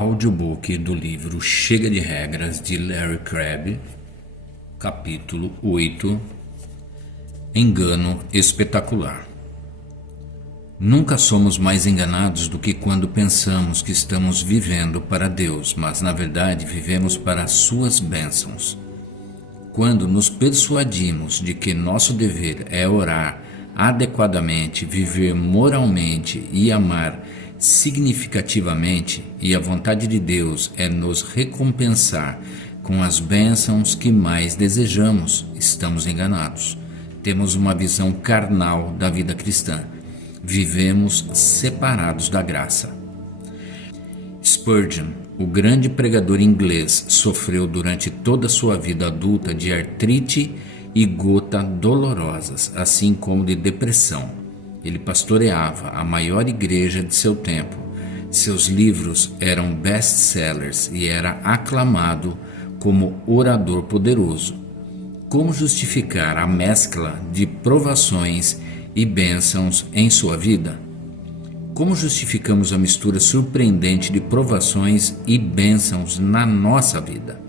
Audiobook do livro Chega de Regras, de Larry Crabb, capítulo 8, Engano Espetacular. Nunca somos mais enganados do que quando pensamos que estamos vivendo para Deus, mas na verdade vivemos para as suas bênçãos. Quando nos persuadimos de que nosso dever é orar adequadamente, viver moralmente e amar significativamente, e a vontade de Deus é nos recompensar com as bênçãos que mais desejamos, estamos enganados. Temos uma visão carnal da vida cristã. Vivemos separados da graça. Spurgeon, o grande pregador inglês, sofreu durante toda a sua vida adulta de artrite e gota dolorosas, assim como de depressão. Ele pastoreava a maior igreja de seu tempo. Seus livros eram best-sellers e era aclamado como orador poderoso. Como justificar a mescla de provações e bênçãos em sua vida? Como justificamos a mistura surpreendente de provações e bênçãos na nossa vida?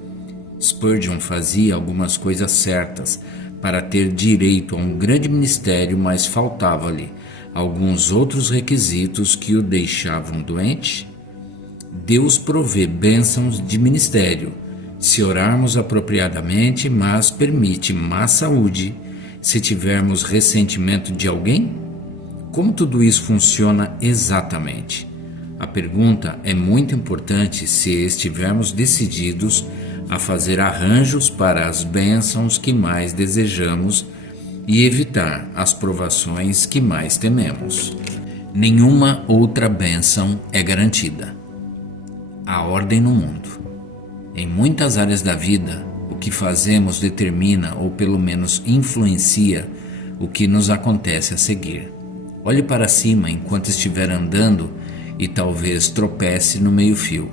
Spurgeon fazia algumas coisas certas para ter direito a um grande ministério, mas faltava-lhe alguns outros requisitos que o deixavam doente. Deus provê bênçãos de ministério se orarmos apropriadamente, mas permite má saúde se tivermos ressentimento de alguém? Como tudo isso funciona exatamente? A pergunta é muito importante se estivermos decididos a fazer arranjos para as bênçãos que mais desejamos e evitar as provações que mais tememos. Nenhuma outra bênção é garantida. A ordem no mundo. Em muitas áreas da vida, o que fazemos determina ou pelo menos influencia o que nos acontece a seguir. Olhe para cima enquanto estiver andando e talvez tropece no meio-fio.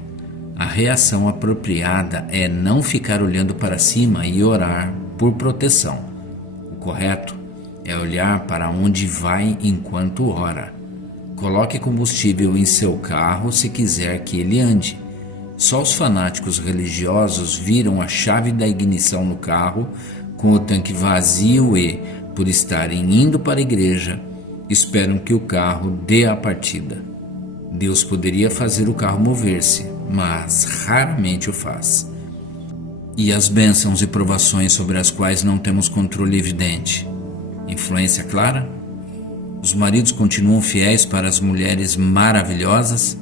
A reação apropriada é não ficar olhando para cima e orar por proteção. O correto é olhar para onde vai enquanto ora. Coloque combustível em seu carro se quiser que ele ande. Só os fanáticos religiosos viram a chave da ignição no carro com o tanque vazio e, por estarem indo para a igreja, esperam que o carro dê a partida. Deus poderia fazer o carro mover-se, mas raramente o faz. E as bênçãos e provações sobre as quais não temos controle evidente? Influência clara? Os maridos continuam fiéis para as mulheres maravilhosas?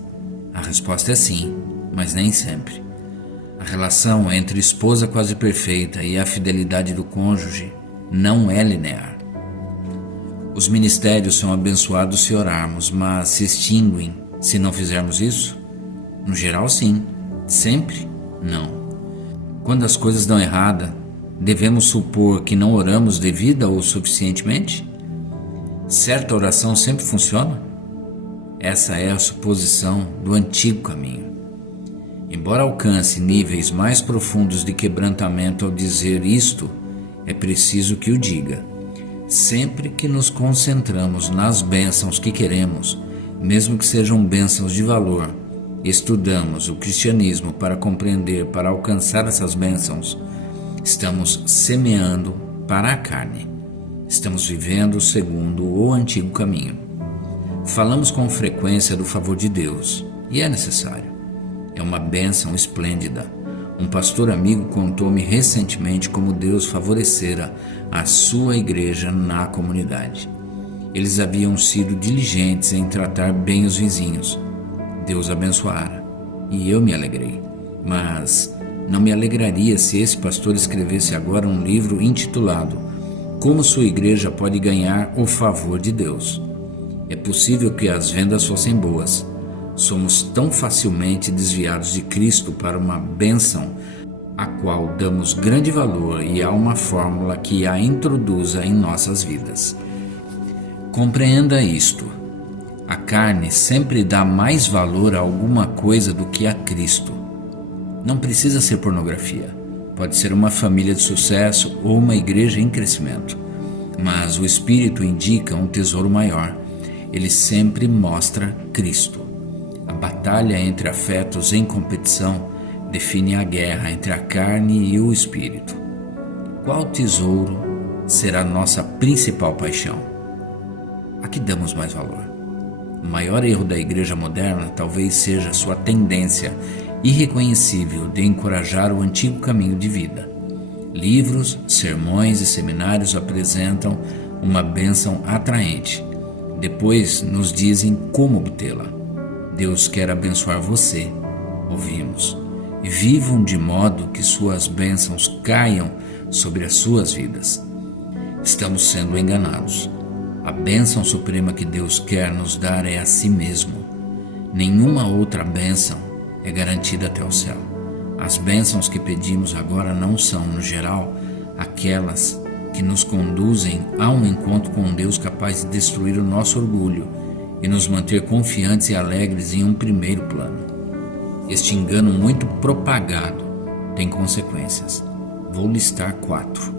A resposta é sim, mas nem sempre. A relação entre esposa quase perfeita e a fidelidade do cônjuge não é linear. Os ministérios são abençoados se orarmos, mas se extinguem se não fizermos isso? No geral, sim. Sempre? Não. Quando as coisas dão errada, devemos supor que não oramos devida ou suficientemente? Certa oração sempre funciona? Essa é a suposição do antigo caminho. Embora alcance níveis mais profundos de quebrantamento ao dizer isto, é preciso que o diga. Sempre que nos concentramos nas bênçãos que queremos, mesmo que sejam bênçãos de valor, estudamos o cristianismo para compreender, para alcançar essas bênçãos, estamos semeando para a carne. Estamos vivendo segundo o antigo caminho. Falamos com frequência do favor de Deus, e é necessário. É uma bênção esplêndida. Um pastor amigo contou-me recentemente como Deus favorecera a sua igreja na comunidade. Eles haviam sido diligentes em tratar bem os vizinhos. Deus abençoara, e eu me alegrei. Mas não me alegraria se esse pastor escrevesse agora um livro intitulado Como sua igreja pode ganhar o favor de Deus. É possível que as vendas fossem boas. Somos tão facilmente desviados de Cristo para uma bênção a qual damos grande valor, e há uma fórmula que a introduza em nossas vidas. Compreenda isto. A carne sempre dá mais valor a alguma coisa do que a Cristo. Não precisa ser pornografia. Pode ser uma família de sucesso ou uma igreja em crescimento. Mas o Espírito indica um tesouro maior. Ele sempre mostra Cristo. A batalha entre afetos em competição define a guerra entre a carne e o espírito. Qual tesouro será nossa principal paixão? A que damos mais valor? O maior erro da igreja moderna talvez seja sua tendência irreconhecível de encorajar o antigo caminho de vida. Livros, sermões e seminários apresentam uma bênção atraente. Depois nos dizem como obtê-la. Deus quer abençoar você, ouvimos, e vivam de modo que suas bênçãos caiam sobre as suas vidas. Estamos sendo enganados. A bênção suprema que Deus quer nos dar é a si mesmo. Nenhuma outra bênção é garantida até o céu. As bênçãos que pedimos agora não são, no geral, aquelas que nos conduzem a um encontro com um Deus capaz de destruir o nosso orgulho e nos manter confiantes e alegres em um primeiro plano. Este engano muito propagado tem consequências. Vou listar 4.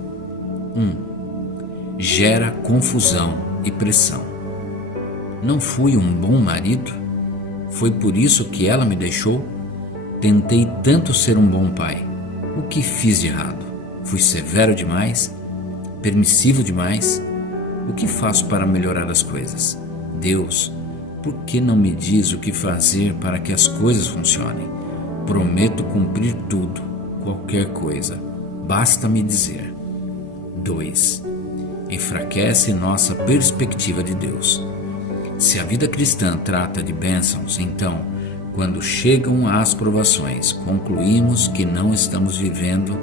1. Gera confusão e pressão. Não fui um bom marido? Foi por isso que ela me deixou? Tentei tanto ser um bom pai. O que fiz de errado? Fui severo demais? Permissivo demais? O que faço para melhorar as coisas? Deus, por que não me diz o que fazer para que as coisas funcionem? Prometo cumprir tudo, qualquer coisa. Basta me dizer. 2. Enfraquece nossa perspectiva de Deus. Se a vida cristã trata de bênçãos, então, quando chegam as provações, concluímos que não estamos vivendo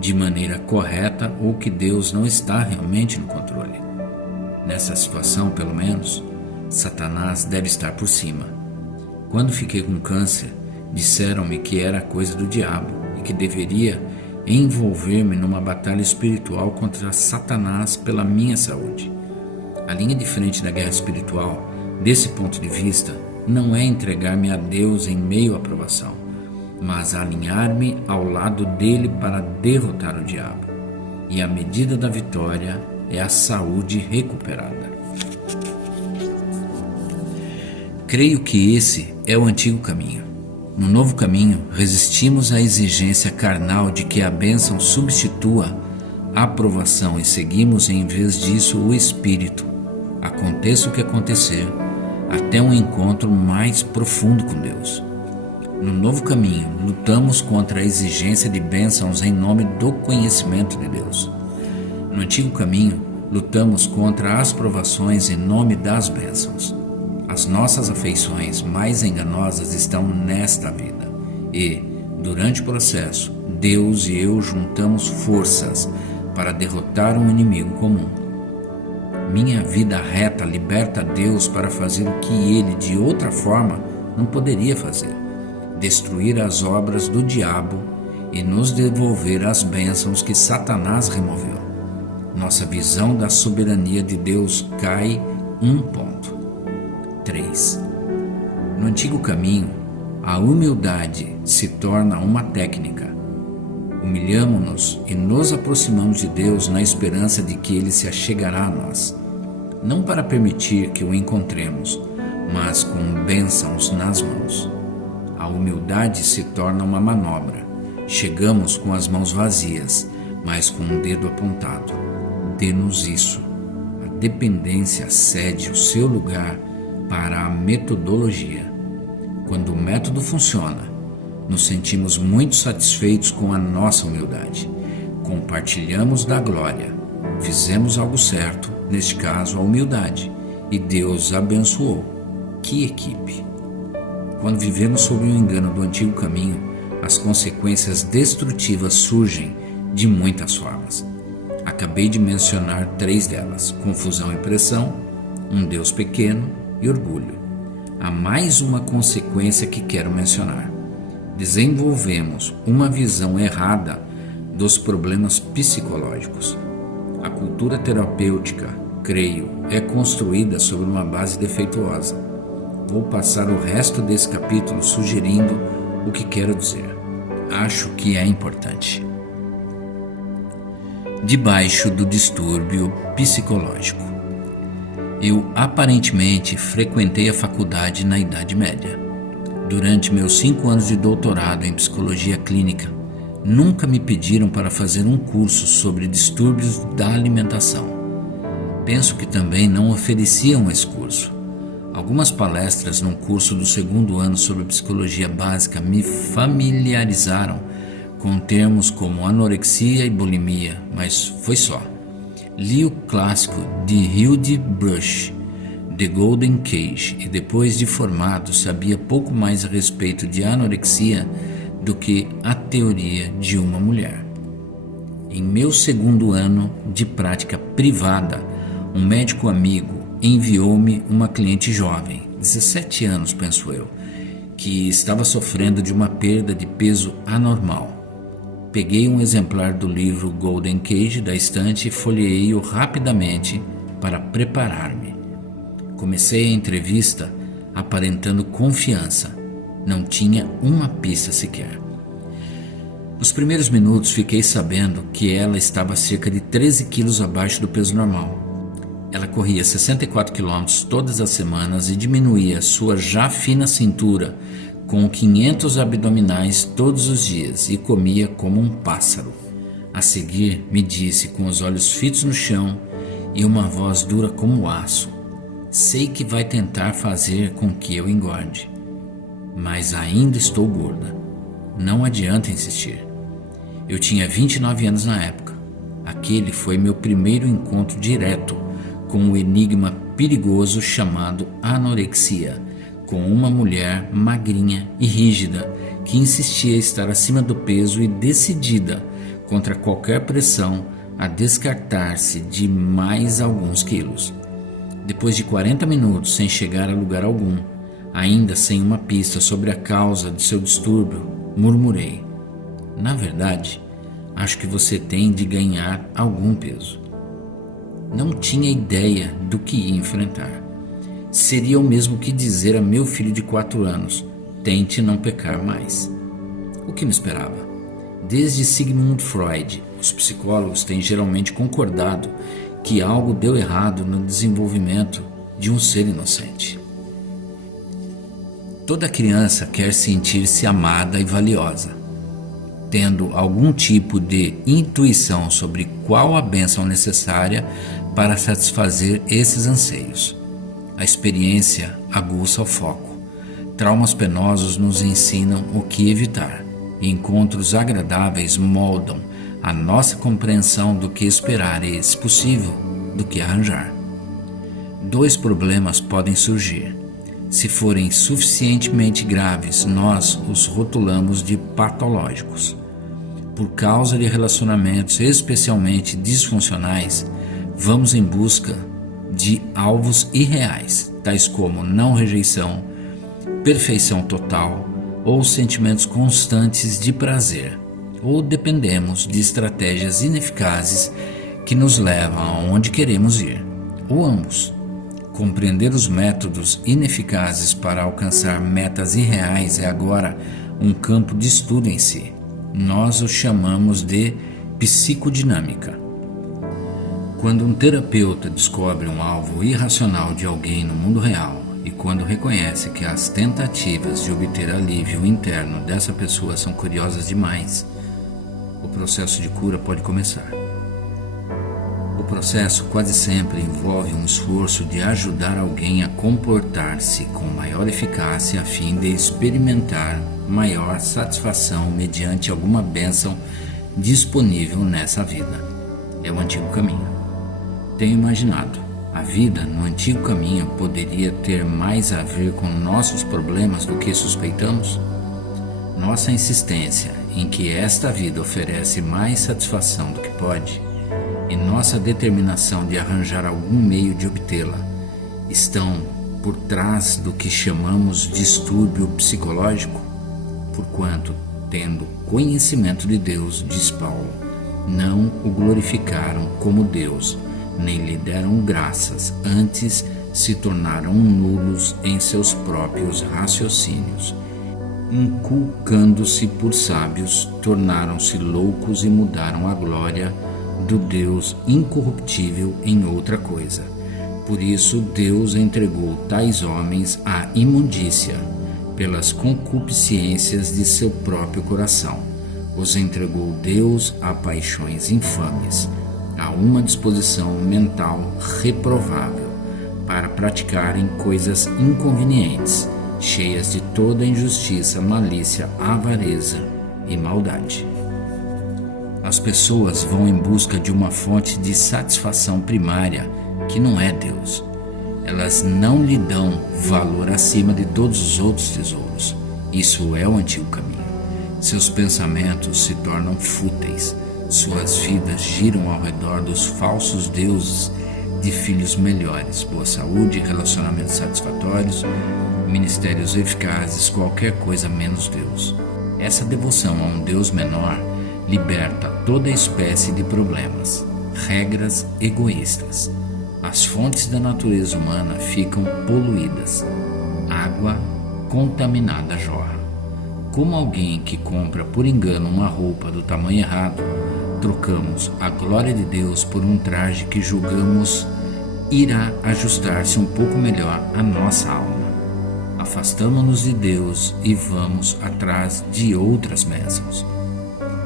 de maneira correta ou que Deus não está realmente no controle. Nessa situação, pelo menos, Satanás deve estar por cima. Quando fiquei com câncer, disseram-me que era coisa do diabo e que deveria envolver-me numa batalha espiritual contra Satanás pela minha saúde. A linha de frente da guerra espiritual, desse ponto de vista, não é entregar-me a Deus em meio à provação, mas alinhar-me ao lado dele para derrotar o diabo. E a medida da vitória é a saúde recuperada. Creio que esse é o antigo caminho. No novo caminho, resistimos à exigência carnal de que a bênção substitua a aprovação e seguimos, em vez disso, o Espírito, aconteça o que acontecer, até um encontro mais profundo com Deus. No novo caminho, lutamos contra a exigência de bênçãos em nome do conhecimento de Deus. No antigo caminho, lutamos contra as provações em nome das bênçãos. As nossas afeições mais enganosas estão nesta vida e, durante o processo, Deus e eu juntamos forças para derrotar um inimigo comum. Minha vida reta liberta Deus para fazer o que Ele, de outra forma, não poderia fazer: destruir as obras do diabo e nos devolver as bênçãos que Satanás removeu. Nossa visão da soberania de Deus cai um ponto. 3. No antigo caminho, a humildade se torna uma técnica. Humilhamo-nos e nos aproximamos de Deus na esperança de que Ele se achegará a nós, não para permitir que o encontremos, mas com bênçãos nas mãos. A humildade se torna uma manobra. Chegamos com as mãos vazias, mas com um dedo apontado. Dê-nos isso. A dependência cede o seu lugar para a metodologia. Quando o método funciona, nos sentimos muito satisfeitos com a nossa humildade. Compartilhamos da glória. Fizemos algo certo, neste caso a humildade, e Deus abençoou. Que equipe! Quando vivemos sob o engano do antigo caminho, as consequências destrutivas surgem de muitas formas. Acabei de mencionar 3 delas: confusão e pressão, um Deus pequeno e orgulho. Há mais uma consequência que quero mencionar. Desenvolvemos uma visão errada dos problemas psicológicos. A cultura terapêutica, creio, é construída sobre uma base defeituosa. Vou passar o resto desse capítulo sugerindo o que quero dizer. Acho que é importante. Debaixo do distúrbio psicológico. Eu aparentemente frequentei a faculdade na Idade Média. Durante meus 5 anos de doutorado em psicologia clínica, nunca me pediram para fazer um curso sobre distúrbios da alimentação. Penso que também não ofereciam esse curso. Algumas palestras num curso do 2º ano sobre psicologia básica me familiarizaram com termos como anorexia e bulimia, mas foi só. Li o clássico de Hilde Brush, The Golden Cage, e depois de formado sabia pouco mais a respeito de anorexia do que a teoria de uma mulher. Em meu 2º ano de prática privada, um médico amigo enviou-me uma cliente jovem, 17 anos penso eu, que estava sofrendo de uma perda de peso anormal. Peguei um exemplar do livro Golden Cage da estante e folheei-o rapidamente para preparar-me. Comecei a entrevista aparentando confiança. Não tinha uma pista sequer. Nos primeiros minutos fiquei sabendo que ela estava cerca de 13 quilos abaixo do peso normal. Ela corria 64 quilômetros todas as semanas e diminuía sua já fina cintura com 500 abdominais todos os dias e comia como um pássaro. A seguir me disse com os olhos fitos no chão e uma voz dura como aço: sei que vai tentar fazer com que eu engorde, mas ainda estou gorda. Não adianta insistir. Eu tinha 29 anos na época. Aquele foi meu primeiro encontro direto com o enigma perigoso chamado anorexia, com uma mulher magrinha e rígida que insistia estar acima do peso e decidida, contra qualquer pressão, a descartar-se de mais alguns quilos. Depois de 40 minutos sem chegar a lugar algum, ainda sem uma pista sobre a causa de seu distúrbio, murmurei: na verdade, acho que você tem de ganhar algum peso. Não tinha ideia do que ia enfrentar. Seria o mesmo que dizer a meu filho de 4 anos: tente não pecar mais. O que me esperava? Desde Sigmund Freud, os psicólogos têm geralmente concordado que algo deu errado no desenvolvimento de um ser inocente. Toda criança quer sentir-se amada e valiosa, tendo algum tipo de intuição sobre qual a bênção necessária para satisfazer esses anseios. A experiência aguça o foco. Traumas penosos nos ensinam o que evitar, e encontros agradáveis moldam a nossa compreensão do que esperar e, se possível, do que arranjar. 2 problemas podem surgir. Se forem suficientemente graves, nós os rotulamos de patológicos. Por causa de relacionamentos especialmente disfuncionais, vamos em busca de alvos irreais, tais como não rejeição, perfeição total ou sentimentos constantes de prazer, ou dependemos de estratégias ineficazes que nos levam aonde queremos ir, ou ambos. Compreender os métodos ineficazes para alcançar metas irreais é agora um campo de estudo em si. Nós o chamamos de psicodinâmica. Quando um terapeuta descobre um alvo irracional de alguém no mundo real e quando reconhece que as tentativas de obter alívio interno dessa pessoa são curiosas demais, o processo de cura pode começar. O processo quase sempre envolve um esforço de ajudar alguém a comportar-se com maior eficácia a fim de experimentar maior satisfação mediante alguma bênção disponível nessa vida. É o antigo caminho. Tenho imaginado, a vida no antigo caminho poderia ter mais a ver com nossos problemas do que suspeitamos? Nossa insistência em que esta vida oferece mais satisfação do que pode, e nossa determinação de arranjar algum meio de obtê-la, estão por trás do que chamamos distúrbio psicológico? Porquanto, tendo conhecimento de Deus, diz Paulo, não o glorificaram como Deus, nem lhe deram graças, antes se tornaram nulos em seus próprios raciocínios. Inculcando-se por sábios, tornaram-se loucos e mudaram a glória do Deus incorruptível em outra coisa. Por isso Deus entregou tais homens à imundícia, pelas concupiscências de seu próprio coração. Os entregou Deus a paixões infames, a uma disposição mental reprovável, para praticarem coisas inconvenientes, cheias de toda injustiça, malícia, avareza e maldade. As pessoas vão em busca de uma fonte de satisfação primária que não é Deus. Elas não lhe dão valor acima de todos os outros tesouros. Isso é o antigo caminho. Seus pensamentos se tornam fúteis. Suas vidas giram ao redor dos falsos deuses de filhos melhores, boa saúde, relacionamentos satisfatórios, ministérios eficazes, qualquer coisa menos Deus. Essa devoção a um Deus menor liberta toda espécie de problemas, regras egoístas. As fontes da natureza humana ficam poluídas. Água contaminada jorra. Como alguém que compra por engano uma roupa do tamanho errado, trocamos a glória de Deus por um traje que julgamos irá ajustar-se um pouco melhor à nossa alma. Afastamo-nos de Deus e vamos atrás de outras bênçãos.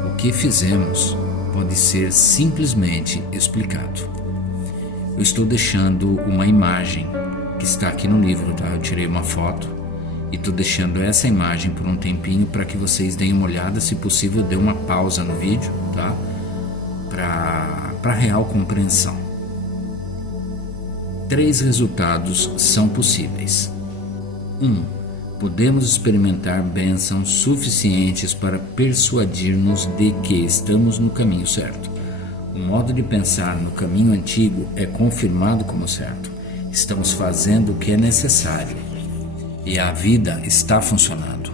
O que fizemos pode ser simplesmente explicado. Eu estou deixando uma imagem que está aqui no livro, tá? Eu tirei uma foto e estou deixando essa imagem por um tempinho para que vocês deem uma olhada, se possível, dê uma pausa no vídeo, tá? Para real compreensão. 3 resultados são possíveis. 1. Podemos experimentar bênçãos suficientes para persuadir-nos de que estamos no caminho certo. O modo de pensar no caminho antigo é confirmado como certo. Estamos fazendo o que é necessário e a vida está funcionando.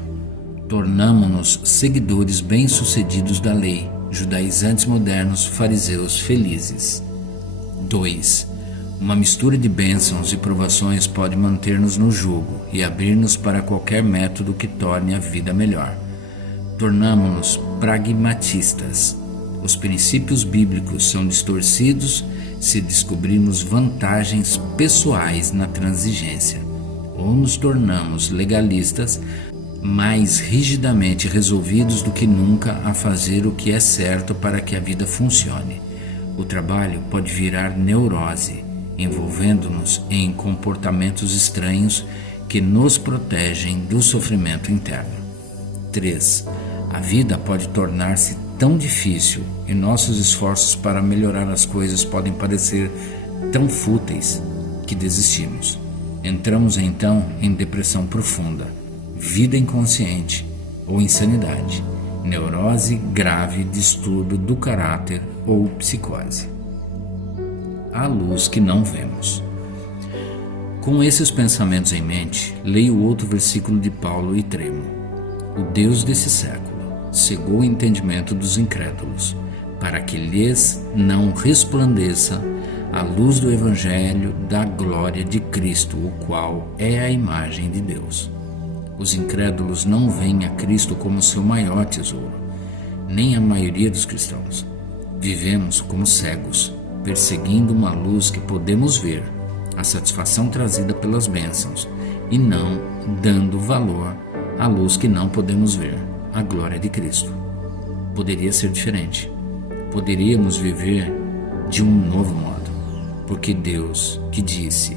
Tornamo-nos seguidores bem-sucedidos da lei, judaizantes modernos, fariseus felizes. 2. Uma mistura de bênçãos e provações pode manter-nos no jugo e abrir-nos para qualquer método que torne a vida melhor. Tornamo-nos pragmatistas. Os princípios bíblicos são distorcidos se descobrirmos vantagens pessoais na transigência, ou nos tornamos legalistas, mais rigidamente resolvidos do que nunca a fazer o que é certo para que a vida funcione. O trabalho pode virar neurose, envolvendo-nos em comportamentos estranhos que nos protegem do sofrimento interno. 3. A vida pode tornar-se tão difícil e nossos esforços para melhorar as coisas podem parecer tão fúteis que desistimos. Entramos então em depressão profunda, vida inconsciente ou insanidade, neurose grave, distúrbio do caráter ou psicose. A luz que não vemos. Com esses pensamentos em mente, leio outro versículo de Paulo e tremo. O Deus desse século cegou o entendimento dos incrédulos, para que lhes não resplandeça a luz do Evangelho da glória de Cristo, o qual é a imagem de Deus. Os incrédulos não veem a Cristo como seu maior tesouro, nem a maioria dos cristãos. Vivemos como cegos, perseguindo uma luz que podemos ver, a satisfação trazida pelas bênçãos, e não dando valor à luz que não podemos ver, a glória de Cristo. Poderia ser diferente. Poderíamos viver de um novo modo, porque Deus, que disse,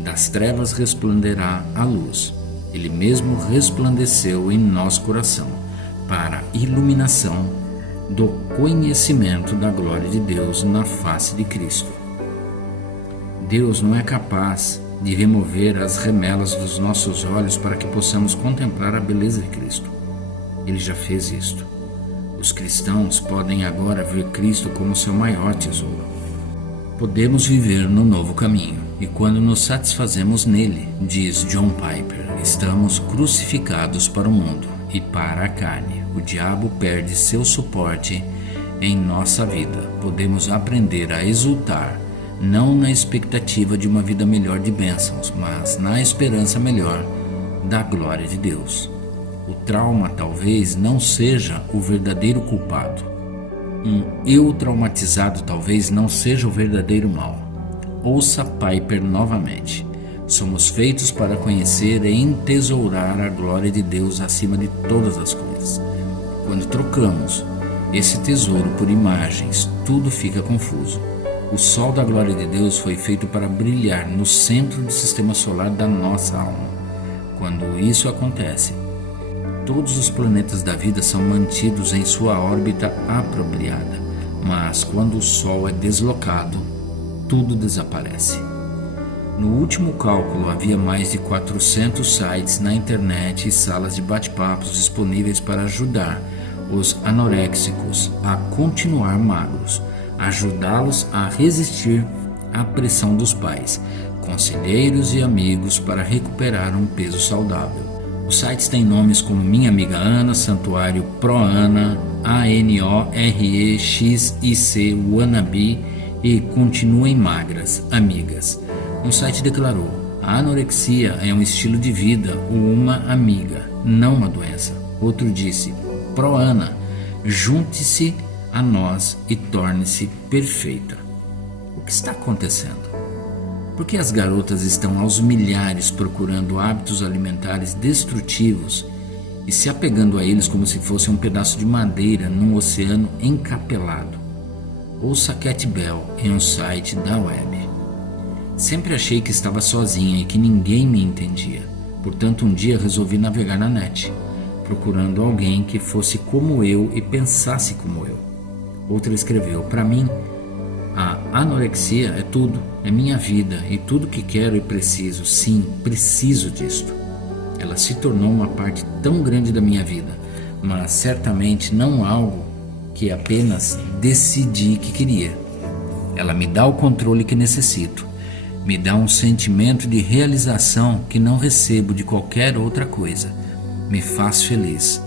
das trevas resplanderá a luz, Ele mesmo resplandeceu em nosso coração, para a iluminação do conhecimento da glória de Deus na face de Cristo. Deus não é capaz de remover as remelas dos nossos olhos para que possamos contemplar a beleza de Cristo. Ele já fez isto. Os cristãos podem agora ver Cristo como seu maior tesouro. Podemos viver no novo caminho, e quando nos satisfazemos nele, diz John Piper, estamos crucificados para o mundo e para a carne. O diabo perde seu suporte em nossa vida. Podemos aprender a exultar, não na expectativa de uma vida melhor de bênçãos, mas na esperança melhor da glória de Deus. O trauma talvez não seja o verdadeiro culpado. Um eu traumatizado talvez não seja o verdadeiro mal. Ouça Piper novamente. Somos feitos para conhecer e entesourar a glória de Deus acima de todas as coisas. Quando trocamos esse tesouro por imagens, tudo fica confuso. O sol da glória de Deus foi feito para brilhar no centro do sistema solar da nossa alma. Quando isso acontece, todos os planetas da vida são mantidos em sua órbita apropriada, mas quando o Sol é deslocado, tudo desaparece. No último cálculo, havia mais de 400 sites na internet e salas de bate-papos disponíveis para ajudar os anoréxicos a continuar magros, ajudá-los a resistir à pressão dos pais, conselheiros e amigos para recuperar um peso saudável. Os sites têm nomes como Minha Amiga Ana, Santuário Pro Ana, ANOREXIC, Wannabe e Continuem Magras, Amigas. Um site declarou: a anorexia é um estilo de vida ou uma amiga, não uma doença. Outro disse: Pro Ana, junte-se a nós e torne-se perfeita. O que está acontecendo? Por que as garotas estão aos milhares procurando hábitos alimentares destrutivos e se apegando a eles como se fosse um pedaço de madeira num oceano encapelado? Ouça Cat Bell em um site da web. Sempre achei que estava sozinha e que ninguém me entendia. Portanto, um dia resolvi navegar na net, procurando alguém que fosse como eu e pensasse como eu. Outra escreveu: para mim, a anorexia é tudo, é minha vida e tudo que quero e preciso. Sim, preciso disto. Ela se tornou uma parte tão grande da minha vida, mas certamente não algo que apenas decidi que queria. Ela me dá o controle que necessito, me dá um sentimento de realização que não recebo de qualquer outra coisa, me faz feliz,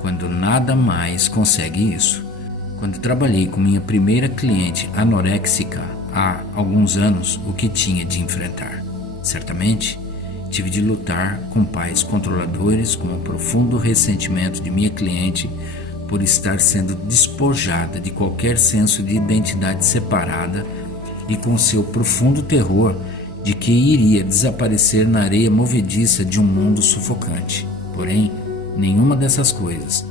quando nada mais consegue isso. Quando trabalhei com minha primeira cliente anoréxica há alguns anos, o que tinha de enfrentar? Certamente, tive de lutar com pais controladores, com o profundo ressentimento de minha cliente por estar sendo despojada de qualquer senso de identidade separada e com seu profundo terror de que iria desaparecer na areia movediça de um mundo sufocante. Porém, nenhuma dessas coisas,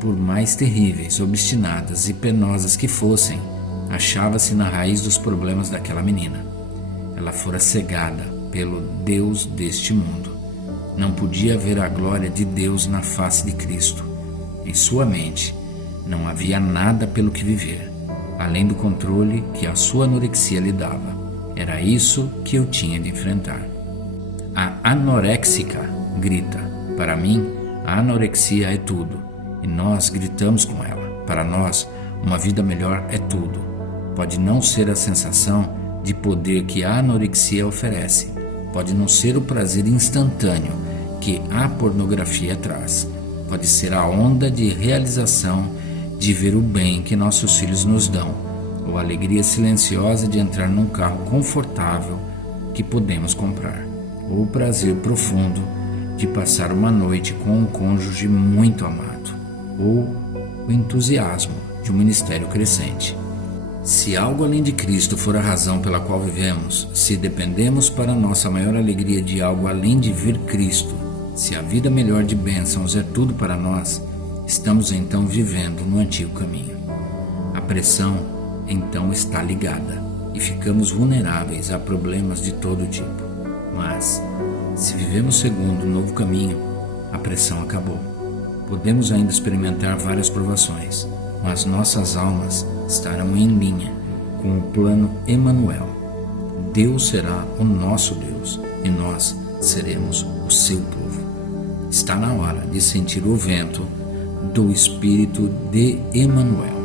por mais terríveis, obstinadas e penosas que fossem, achava-se na raiz dos problemas daquela menina. Ela fora cegada pelo Deus deste mundo. Não podia ver a glória de Deus na face de Cristo. Em sua mente, não havia nada pelo que viver, além do controle que a sua anorexia lhe dava. Era isso que eu tinha de enfrentar. A anoréxica grita: para mim, a anorexia é tudo. E nós gritamos com ela. Para nós, uma vida melhor é tudo. Pode não ser a sensação de poder que a anorexia oferece. Pode não ser o prazer instantâneo que a pornografia traz. Pode ser a onda de realização de ver o bem que nossos filhos nos dão, ou a alegria silenciosa de entrar num carro confortável que podemos comprar, ou o prazer profundo de passar uma noite com um cônjuge muito amado, ou o entusiasmo de um ministério crescente. Se algo além de Cristo for a razão pela qual vivemos, se dependemos para nossa maior alegria de algo além de ver Cristo, se a vida melhor de bênçãos é tudo para nós, estamos então vivendo no antigo caminho. A pressão então está ligada e ficamos vulneráveis a problemas de todo tipo. Mas, se vivemos segundo o novo caminho, a pressão acabou. Podemos ainda experimentar várias provações, mas nossas almas estarão em linha com o plano Emanuel. Deus será o nosso Deus e nós seremos o seu povo. Está na hora de sentir o vento do Espírito de Emanuel.